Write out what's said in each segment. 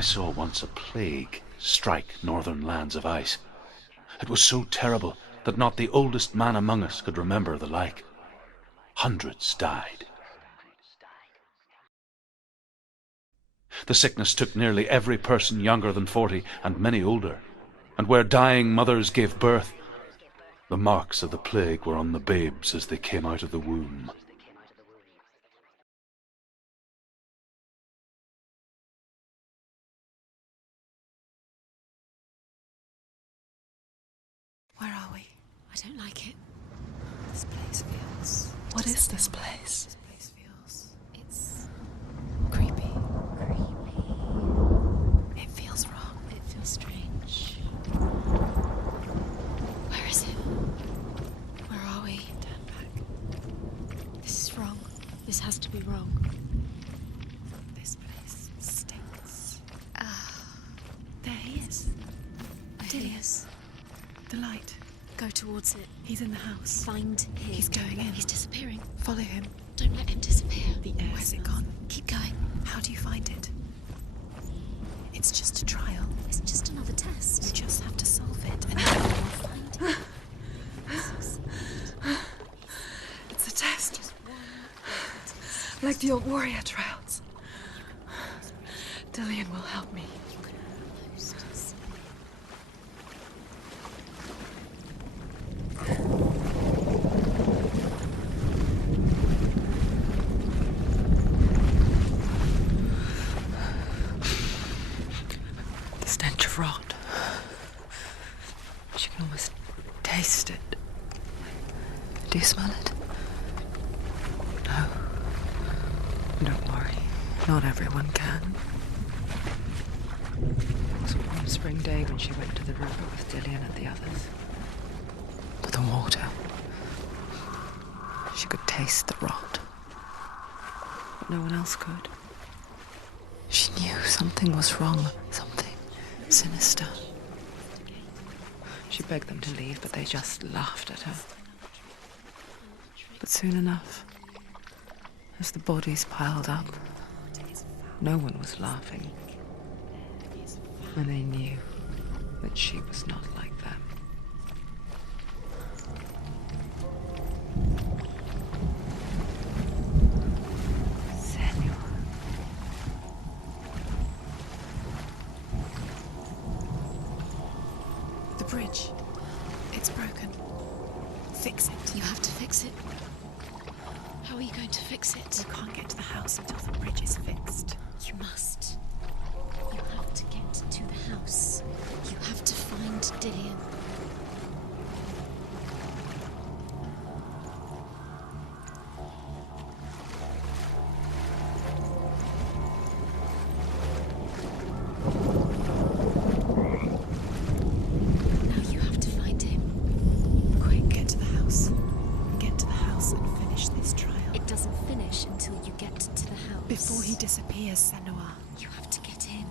I saw once a plague strike northern lands of ice. It was so terrible that not the oldest man among us could remember the like. Hundreds died. The sickness took nearly every person younger than 40 and many older, and where dying mothers gave birth, the marks of the plague were on the babes as they came out of the womb. Where are we? I don't like it. This place feels... What is this place? This place feels... It's... creepy. It feels wrong. It feels strange. Where is it? Where are we? Turn back. This is wrong. This has to be wrong. This place stinks. Ah, There he is. Dilius. The light. Go towards it. He's in the house. Find him. He's going in. He's disappearing. Follow him. Don't let him disappear. The air. Where's it gone? Keep going. How do you find it? It's just a trial. It's just another test. You just have to solve it and You'll find him. it's a test. Like the old warrior trials. Dillian will help me. The stench of rot. She can almost taste it. Do you smell it? No. Don't worry. Not everyone can. It was one spring day when she went to the river with Dillian and the others. To the water. She could taste the rot. But no one else could. She knew something was wrong. Something sinister. She begged them to leave, but they just laughed at her. But soon enough, as the bodies piled up, no one was laughing. And they knew that she was not like them. Senor. The bridge. It's broken. Fix it. You have to fix it. How are you going to fix it? You can't get to the house until the bridge is fixed. You must. You have to get to the house. You have to find Dillian. Now you have to find him. Quick, get to the house. Get to the house and finish this trial. It doesn't finish until you get to the house. Before he disappears, Senua. You have to get in.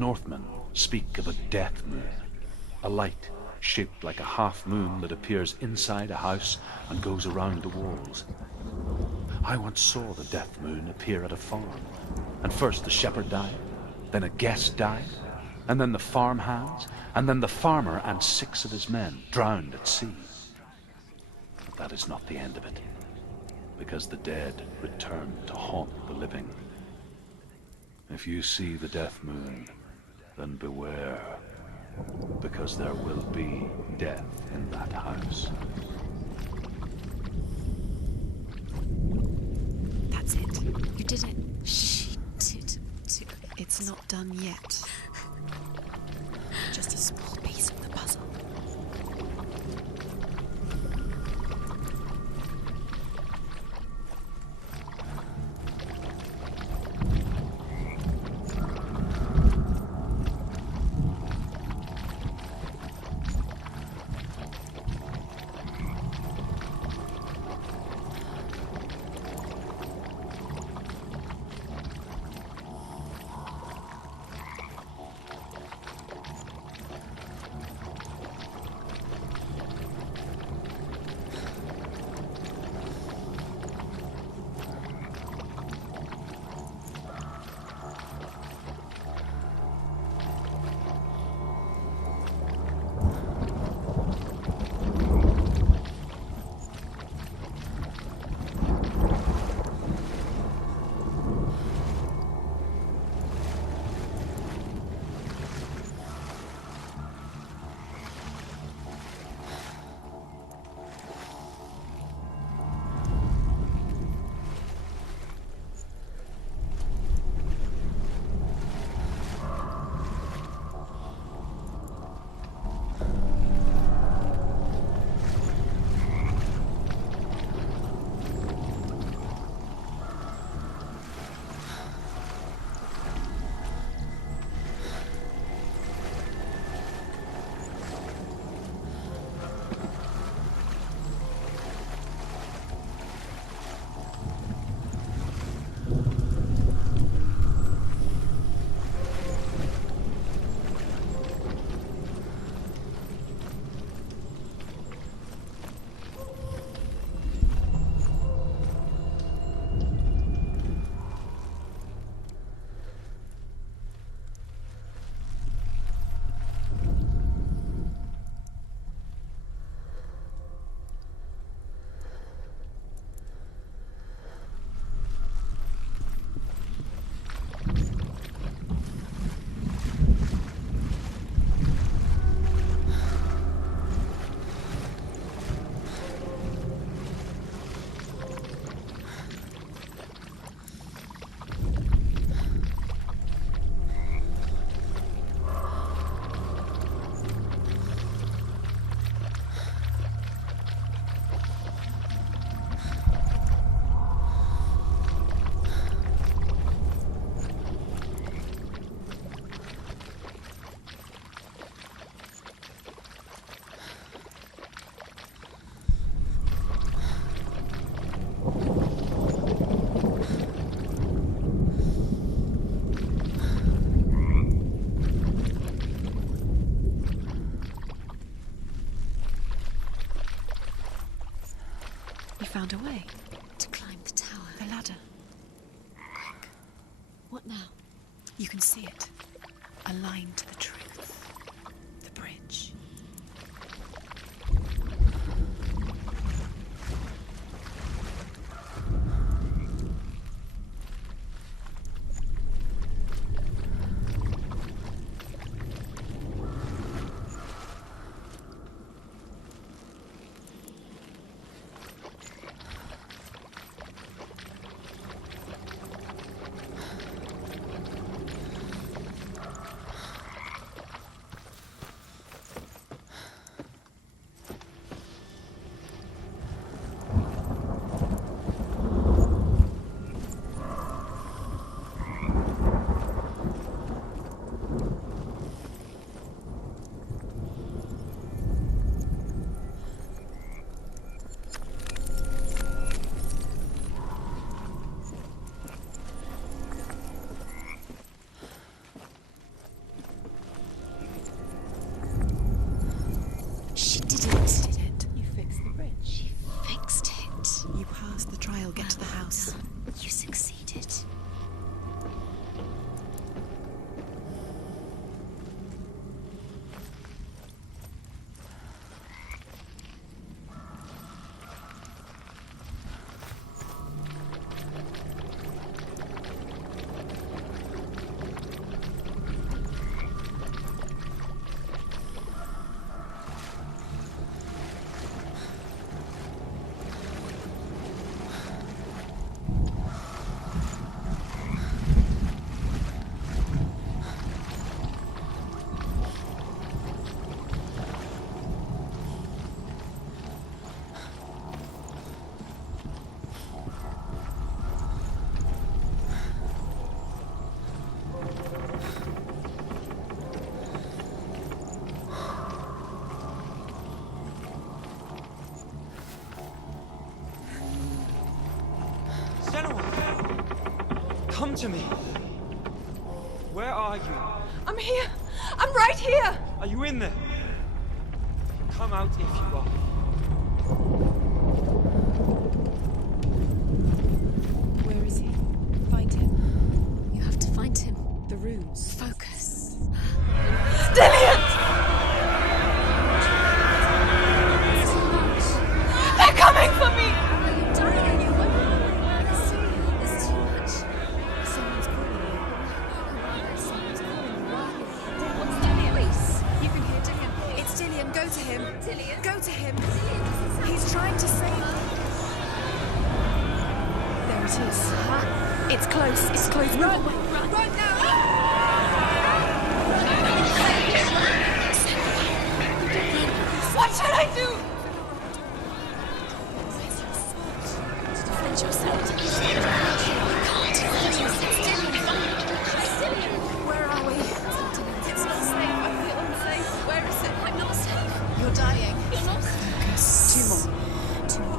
Northmen speak of a death moon, a light shaped like a half moon that appears inside a house and goes around the walls. I once saw the death moon appear at a farm, and first the shepherd died, then a guest died, and then the farmhands, and then the farmer and 6 of his men drowned at sea. But that is not the end of it, because the dead return to haunt the living. If you see the death moon, then beware, because there will be death in that house. That's it. You did it. She did. It's not done yet. Just a small piece of the puzzle. Found a way to climb the tower. The ladder. Quick. What now? You can see it. A line to the truth. The bridge. Come to me. Where are you? I'm here. I'm right here. Are you in there? Come out if you are. Where is he? Find him. You have to find him. The runes. Focus. Dillian! They're coming for me! You're dying. You won't. There's too much. Someone's calling you. Someone's calling you. What's Dillian? Please. You can hear Dillian. It's Dillian. Go to him. Dillian. Go to him. He's trying to save you. There it is. It's close. It's close. Run! Run! Run now! What should I do? Defend yourself. You can't defend yourself. Where are we? It's not safe. I feel unsafe. Where is it? I'm not safe. You're dying. You're not. Focus. Two more. Two more.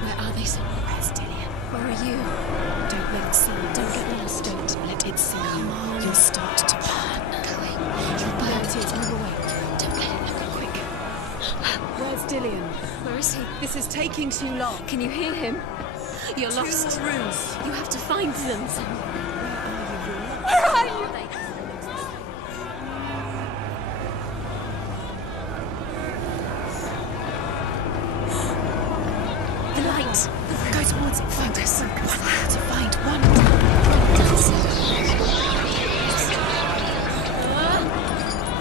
Where are they? Where's Dillian? Where are you? Don't let it see you. Don't get lost. Don't let it see you. You'll start to burn. Going. You'll burn. There it is. Move away. Don't let it look quick. Where's Dillian? Where is he? This is taking too long. Can you hear him? You're lost. Two more rooms. You have to find them. Where are you? The light. Go towards it. Focus. One more to find. One more.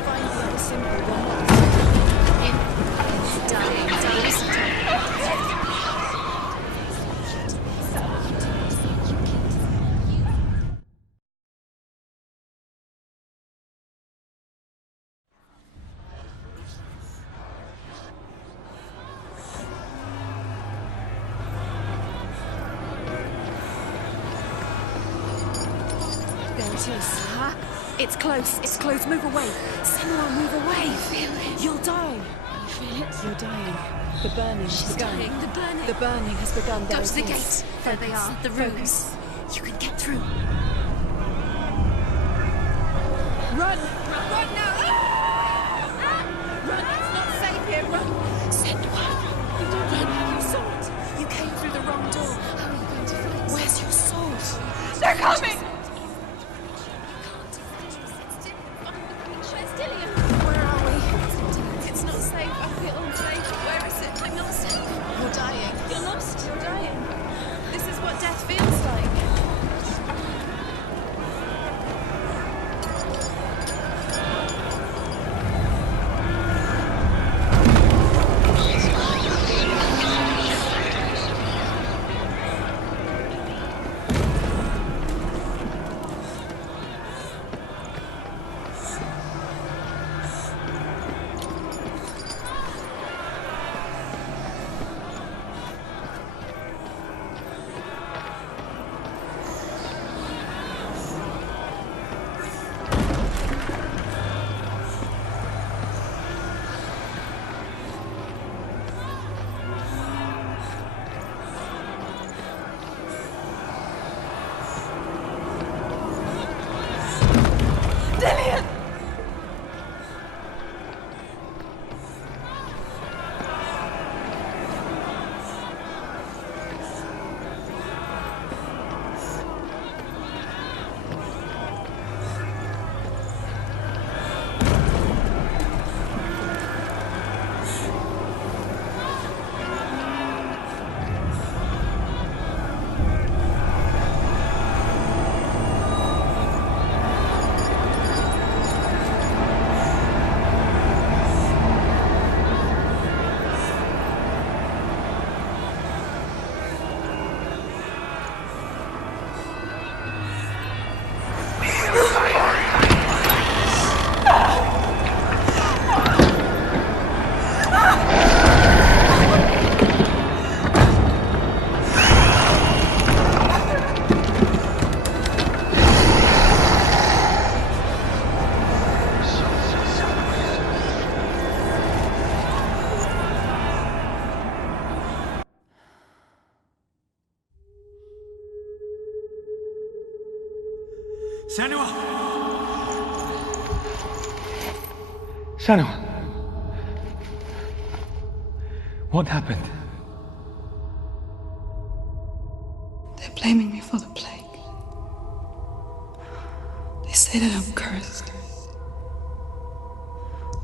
Find the other symbol. One more. Dying. There it is. It's close. It's close. Move away. Someone move away. Feel it. You'll die. You feel it? You're dying. The burning has She's begun. dying. The burning. The burning has begun. Go There to the it is. gate. There they are. The rooms. You can get through. Run! Run now! Run! It's not safe here. Run! Send one. You don't run. You saw it. You came through the wrong door. How are you going to find Where's your sword? They're coming! Where's Dillian? Where are we? It's not safe. I feel unsafe. Where is it? I'm not safe. You're dying. You're lost. You're dying. This is what death feels like. Senua! Senua! What happened? They're blaming me for the plague. They say that I'm cursed.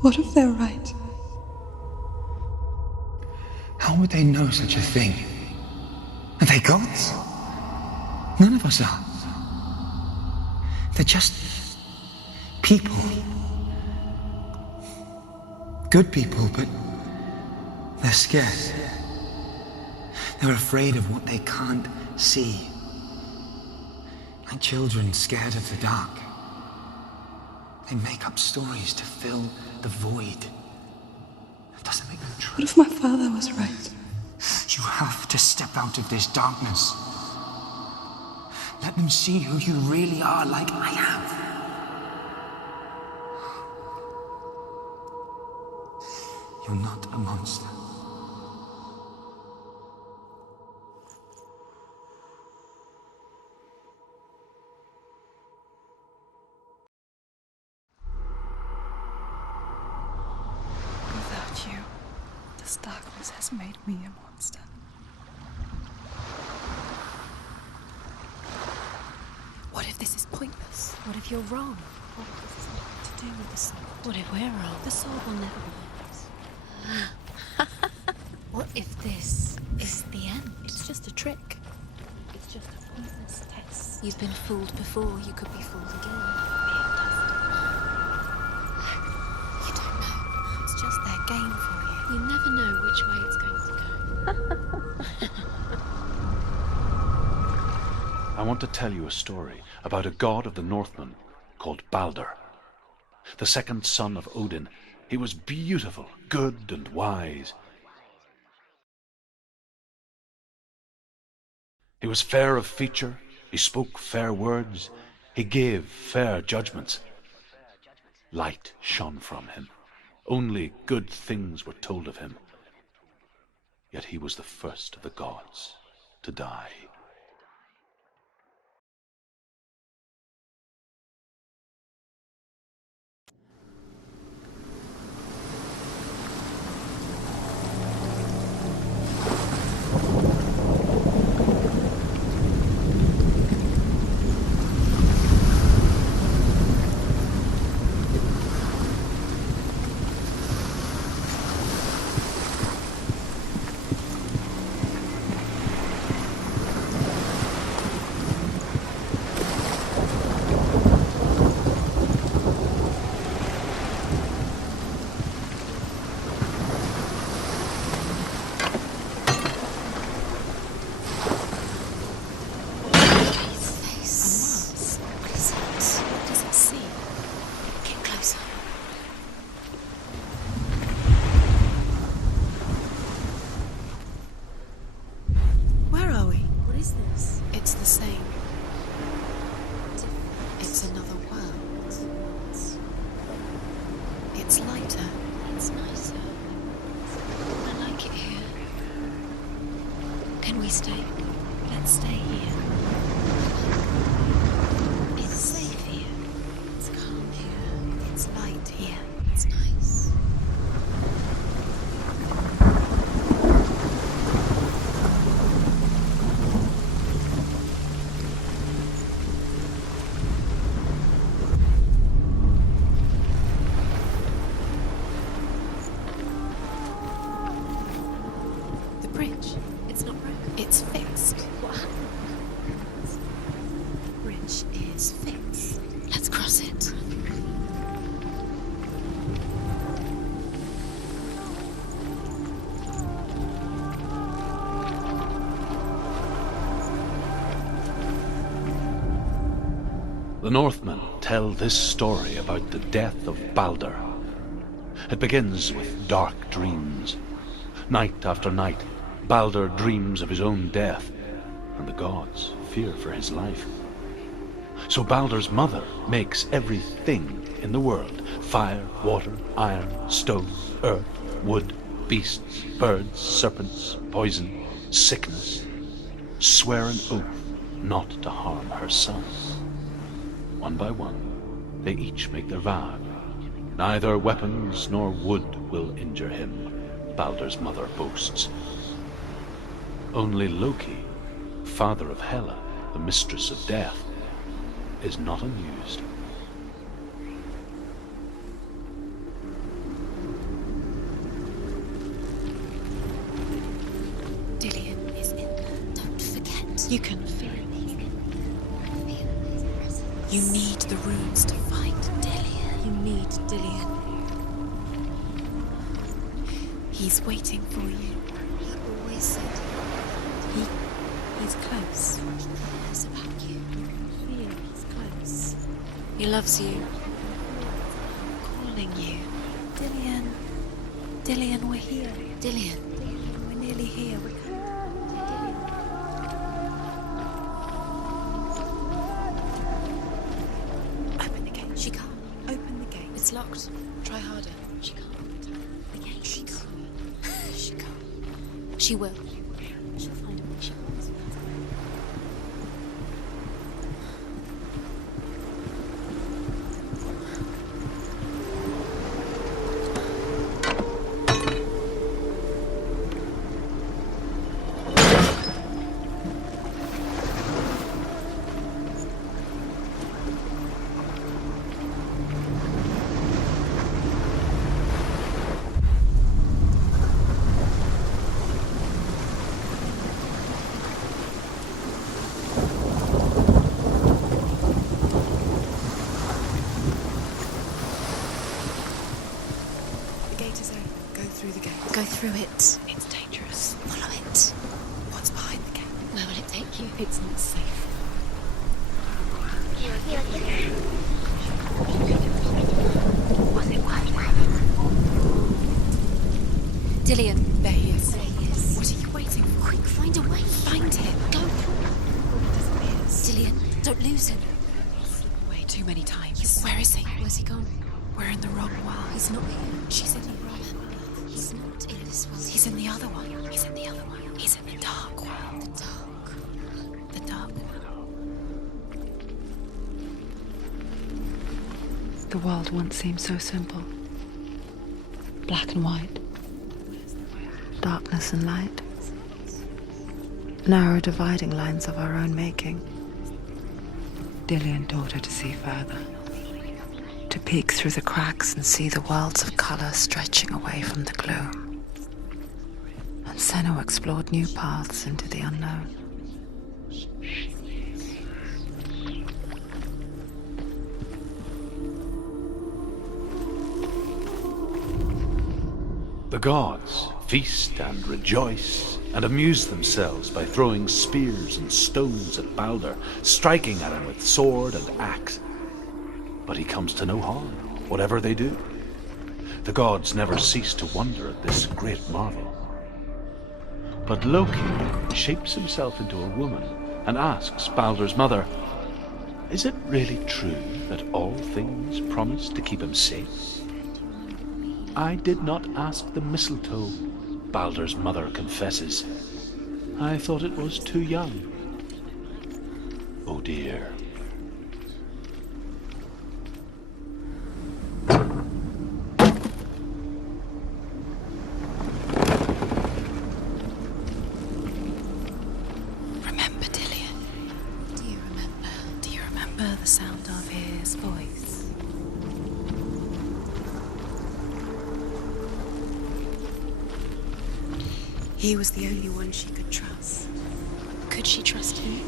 What if they're right? How would they know such a thing? Are they gods? None of us are. They're just people. Good people, but they're scared. They're afraid of what they can't see. Like children scared of the dark. They make up stories to fill the void. That doesn't make them true. What if my father was right? You have to step out of this darkness. Let them see who you really are, like I have. You're not a monster. Without you, this darkness has made me a monster. What if this is pointless? What if you're wrong? What if this has nothing to do with the sword? What if we're wrong? The sword will never be yours. What if this is the end? It's just a trick. It's just a pointless test. You've been fooled before, you could be fooled again. You don't know. It's just their game for you. You never know which way it's going to go. I want to tell you a story about a god of the Northmen called Balder. The second son of Odin. He was beautiful, good, and wise. He was fair of feature, he spoke fair words, he gave fair judgments. Light shone from him. Only good things were told of him. Yet he was the first of the gods to die. The Northmen tell this story about the death of Balder. It begins with dark dreams. Night after night, Balder dreams of his own death, and the gods fear for his life. So Balder's mother makes everything in the world: fire, water, iron, stone, earth, wood, beasts, birds, serpents, poison, sickness, swear an oath not to harm her son. one by one, they each make their vow. Neither weapons nor wood will injure him, Baldur's mother boasts. Only Loki, father of Hela, the mistress of death, is not amused. Dillian is in there. Don't forget. You can feel it. You need the runes to find Dillian. You need Dillian. He's waiting for you. He always said he's close. He cares about you. Feel he's close. He loves you. Calling you. Dillian. Dillian, we're here. Dillian. We're nearly here. We're coming. Open the gate. She can't. Open the gate. It's locked. Try harder. She can't. The gate. She can't. She can't. She will. She'll find a way. She wants. Go through it. It's dangerous. Follow it. What's behind the gate? Where will it take you? It's not safe. Was it worth Dillian. There he is. There he is. What are you waiting for? Quick, find a way. Find him. Go. Dillian, don't lose him. He's slipped away too many times. Where is he? Where's he gone? We're in the wrong world. He's not here. She's in the wrong world. He's not in this world. He's in the other one. He's in the other one. He's in the dark world. The dark. The dark world. The world once seemed so simple. Black and white. Darkness and light. Narrow dividing lines of our own making. Dillian taught her to see further. To peek through the cracks and see the worlds of color stretching away from the gloom. And Senna explored new paths into the unknown. The gods feast and rejoice and amuse themselves by throwing spears and stones at Baldur, striking at him with sword and axe. But he comes to no harm, whatever they do. The gods never cease to wonder at this great marvel. But Loki shapes himself into a woman and asks Baldur's mother, "Is it really true that all things promise to keep him safe?" "I did not ask the mistletoe," Baldur's mother confesses. "I thought it was too young." Oh dear. Remember Dillian? Do you remember? Do you remember the sound of his voice? He was the only one she could trust. Could she trust him?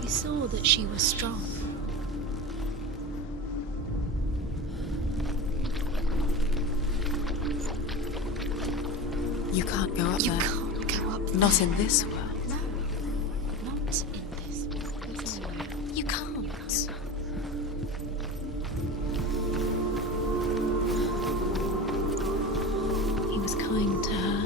He saw that she was strong. You can't go up there. You can't go up there. Not in this world. No, not in this world. You can't. He was kind to her.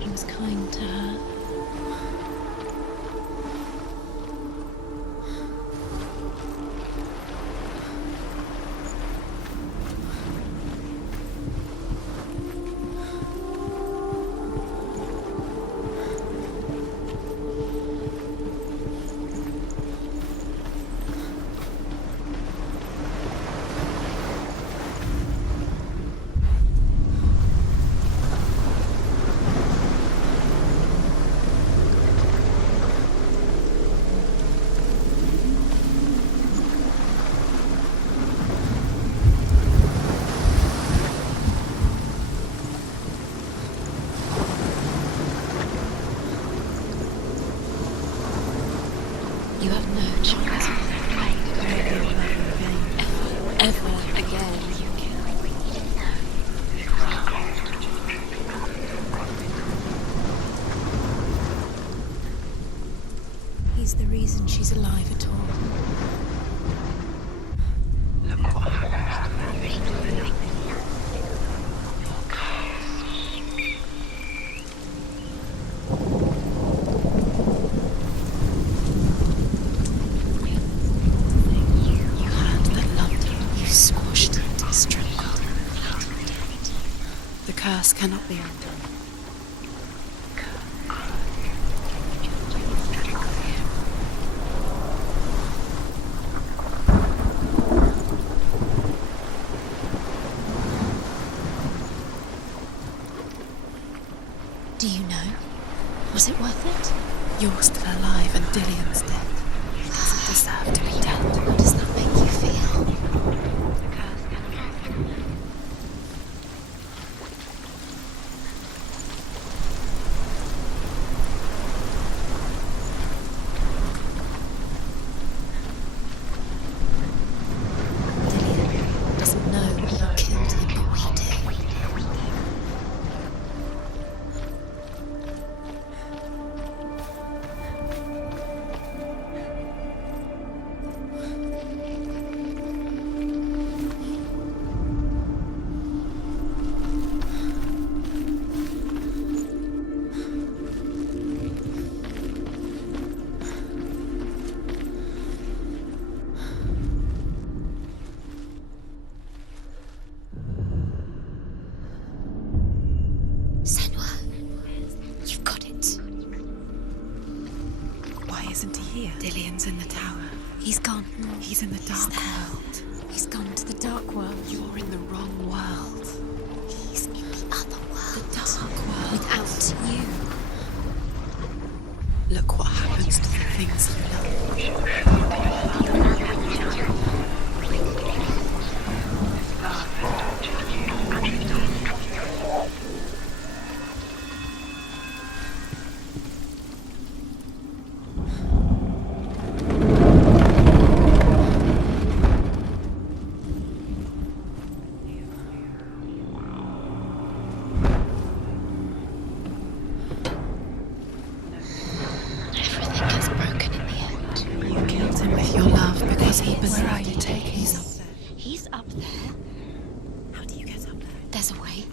He was kind to her. squashed and strangled. The curse cannot be undone. Do you know? Was it worth it? You're still alive and Dillian's dead. He doesn't deserve to be dead. How does that make you feel? Dillian doesn't know you killed him, but we do. You've got it. Why isn't he here? Dillian's in the tower. He's gone. He's in the dark world. He's gone to the dark world. You're in the wrong world. He's in the other world. The dark world. Without you. Look what happens to the things you love. Everything gets broken in the end. You killed him with your love because he believed. Where are you taking him? He's up there. How do you get up there? There's a way.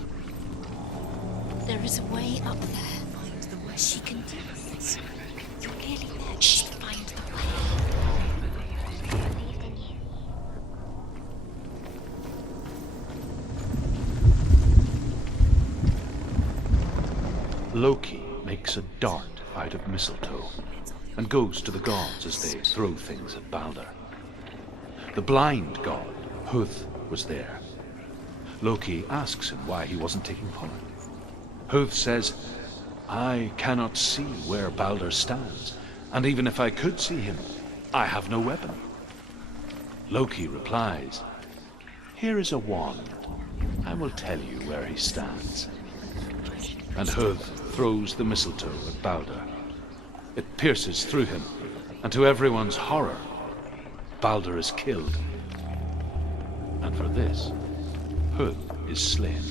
There is a way up there. Find the way. She can do this. You're nearly there. She'll find the way. Loki makes a dart out of mistletoe and goes to the gods as they throw things at Balder. The blind god, Huth, was there. Loki asks him why he wasn't taking part. Huth says, "I cannot see where Balder stands, and even if I could see him, I have no weapon." Loki replies, "Here is a wand. I will tell you where he stands." And Huth throws the mistletoe at Balder. It pierces through him, and to everyone's horror, Balder is killed. And for this, Huth is slain.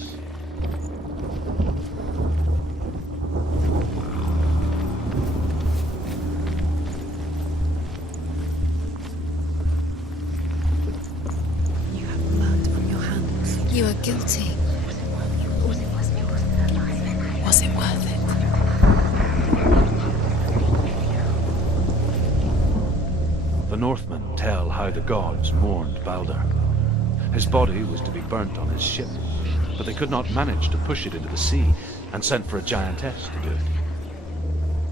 You have blood on your hands. You are guilty. Was it worth it? The Northmen tell how the gods mourned Balder. His body was to be burnt on his ship, but they could not manage to push it into the sea and sent for a giantess to do it.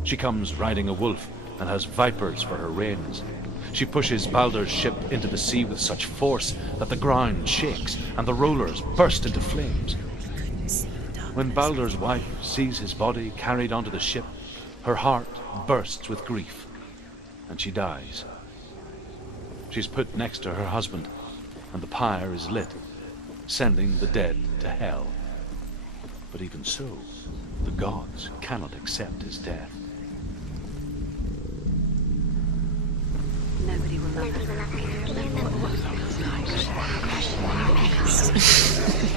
She comes riding a wolf and has vipers for her reins. She pushes Balder's ship into the sea with such force that the ground shakes and the rollers burst into flames. When Balder's wife sees his body carried onto the ship, her heart bursts with grief, and she dies. She's put next to her husband, and the pyre is lit, sending the dead to hell. But even so, the gods cannot accept his death. Nobody will love her.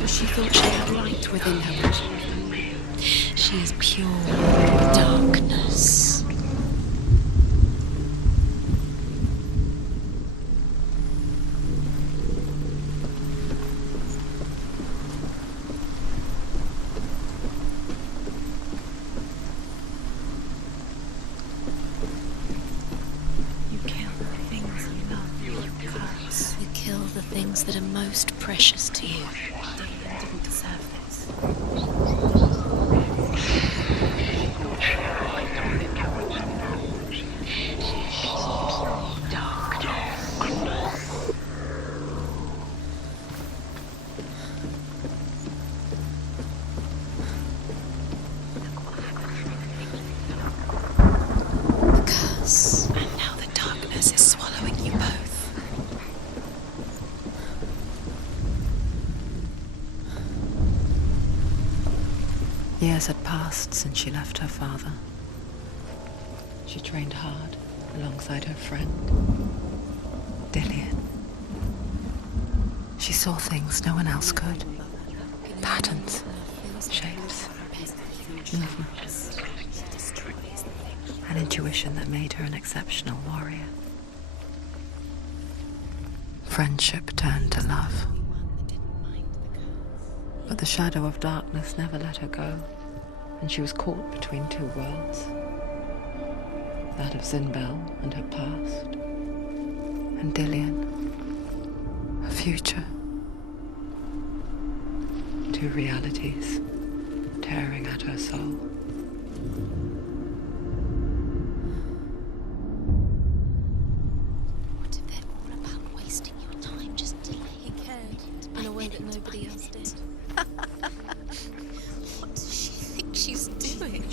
She thought she had light within her. She is pure darkness. You kill the things you love. You curse. You kill the things things that are most precious to you. Dillian didn't deserve this. The curse. And now the darkness is swallowing you both. Years had passed since she left her father. She trained hard alongside her friend, Dillian. She saw things no one else could. Patterns, shapes, movements. An intuition that made her an exceptional warrior. Friendship turned to love. But the shadow of darkness never let her go, and she was caught between two worlds. That of Zinbel and her past, and Dillian, her future. Two realities tearing at her soul. What if they're all about wasting your time just delaying? He cared in a way that nobody else did. What does she think she's doing?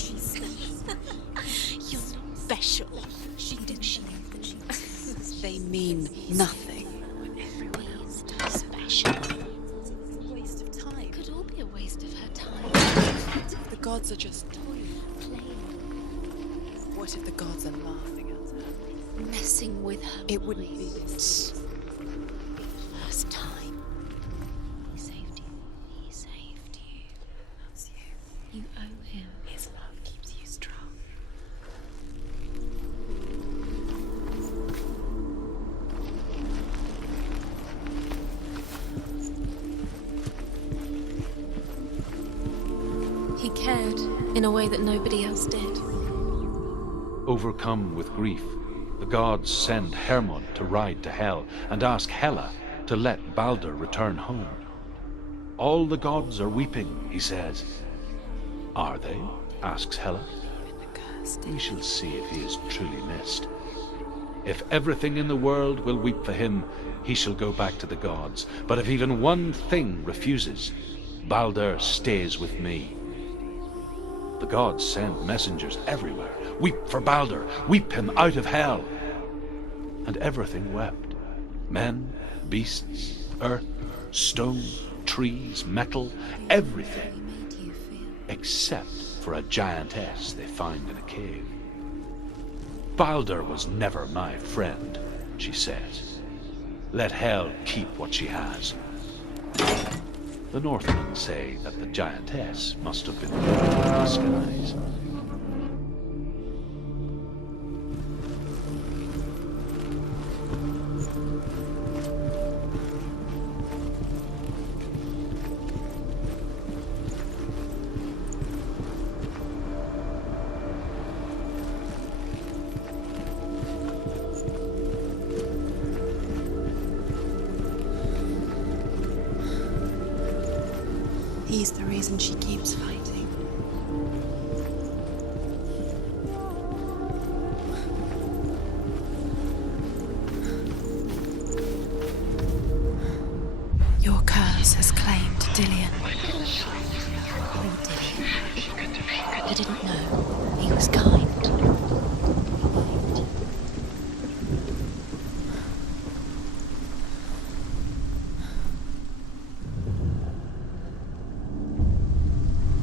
You're special. She didn't believe that she was. They mean nothing. Please, don't special. It's a waste of time. Could all be a waste of her time. The gods are just toying. Playing, What if the gods are laughing at her? messing with her. It wouldn't be mind. this. First time. He saved you. He saved you. Loves you. You owe him. His love keeps you strong. He cared in a way that nobody else did. Overcome with grief, the gods send Hermod to ride to Hell and ask Hela to let Balder return home. All the gods are weeping, he says. Are they? Asks Hela. We shall see if he is truly missed. If everything in the world will weep for him, he shall go back to the gods. But if even one thing refuses, Balder stays with me. The gods send messengers everywhere. Weep for Balder, weep him out of hell. And everything wept. Men, beasts, earth, stone, trees, metal, everything. Made you feel. Except for a giantess they find in a cave. Balder was never my friend, she says. Let Hel keep what she has. The Northmen say that the giantess must have been in disguise. He's the reason she keeps fighting. Your curse has claimed Dillian. Poor Dillian. I didn't know. He was kind.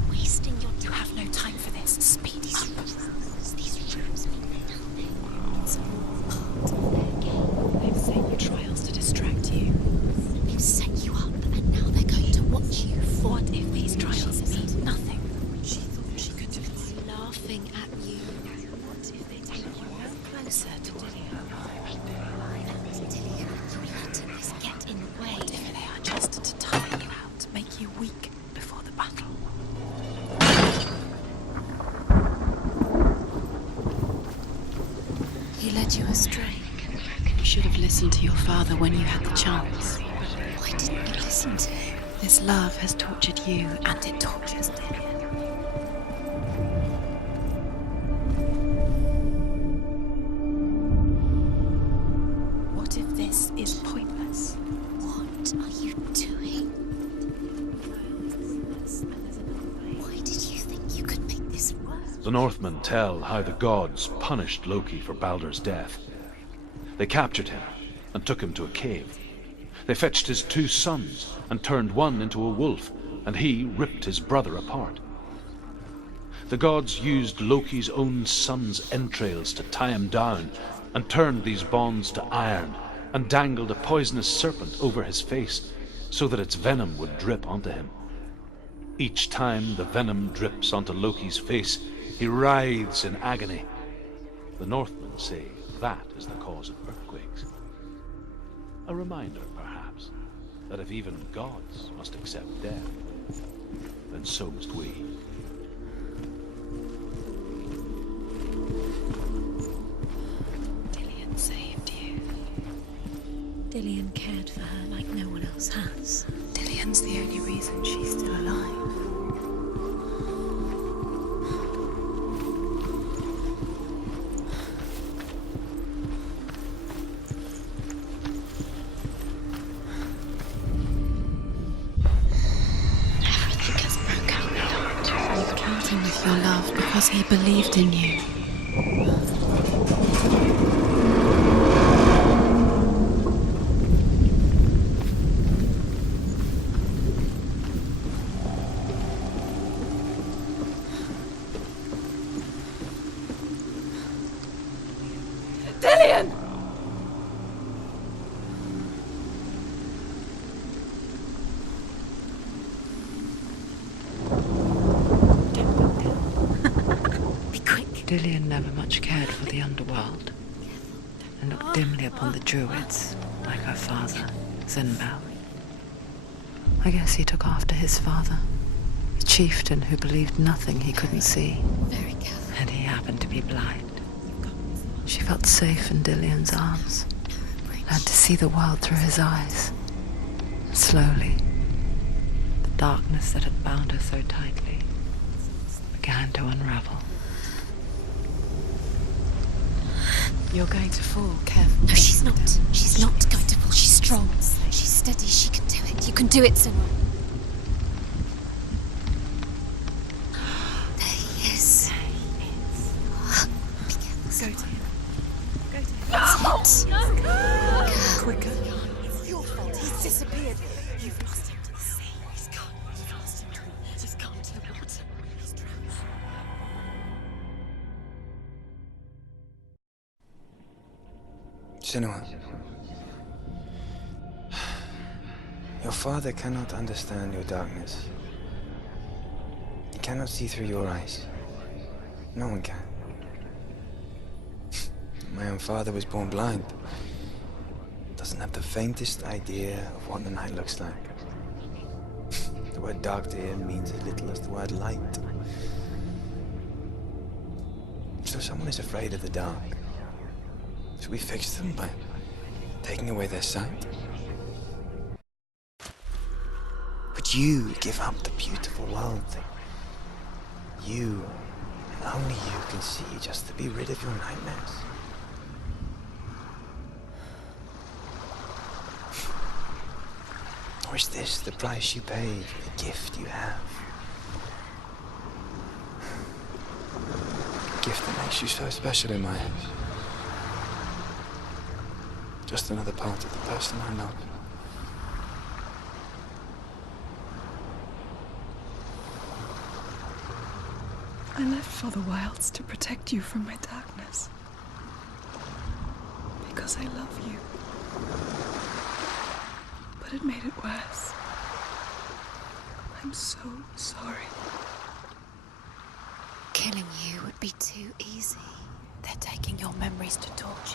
Wasting your time. You have no time for this. Speed these rooms. These rooms mean nothing. It's all part of their game. They've sent you trials to distract you. They've set you up, and now they're going to watch you fall. What if these trials mean nothing? She thought she could defeat you. Laughing at you. What if they take you no closer to Dillian? Dillian, you're letting this get in the way. What if they are just to tire you out, make you weak before the battle? He led you astray. You should have listened to your father when you had the chance. listen to. This love has tortured you, and it tortures Dillian. What if this is pointless? What are you doing? Why did you think you could make this work? The Northmen tell how the gods punished Loki for Baldur's death. They captured him and took him to a cave. They fetched his 2 sons and turned one into a wolf, and he ripped his brother apart. The gods used Loki's own son's entrails to tie him down and turned these bonds to iron and dangled a poisonous serpent over his face so that its venom would drip onto him. Each time the venom drips onto Loki's face, he writhes in agony. The Northmen say that is the cause of earthquakes. A reminder, perhaps, that if even gods must accept death, then so must we. Dillian saved you. Dillian cared for her like no one else has. Dillian's the only reason she's still alive. Your love because he believed in you. Dillian! Dillian never much cared for the underworld and looked dimly upon the druids, like her father, Zinbel. I guess he took after his father, a chieftain who believed nothing he couldn't see. Very careful. And he happened to be blind. She felt safe in Dillian's arms, learned to see the world through his eyes. And slowly, the darkness that had bound her so tightly began to unravel. You're going to fall, careful. No, she's not. She's not going to fall. She's strong. She's steady. She can do it. You can do it, Senua. There he is. Be careful. Go to him. Go to him. That's it. No! Quicker. It's your fault. He's disappeared. You've lost him to the sea. He's gone. You've lost him. He's gone to the water. He's drowned. Senua, your father cannot understand your darkness. He cannot see through your eyes. No one can. My own father was born blind. Doesn't have the faintest idea of what the night looks like. The word dark to him means as little as the word light. So someone is afraid of the dark. Should we fix them by taking away their sight? Would you give up the beautiful world that you, and only you, can see just to be rid of your nightmares? Or is this the price you pay for the gift you have? A gift that makes you so special in my eyes. Just another part of the person I love. I left for the wilds to protect you from my darkness. Because I love you. But it made it worse. I'm so sorry. Killing you would be too easy. They're taking your memories to torture.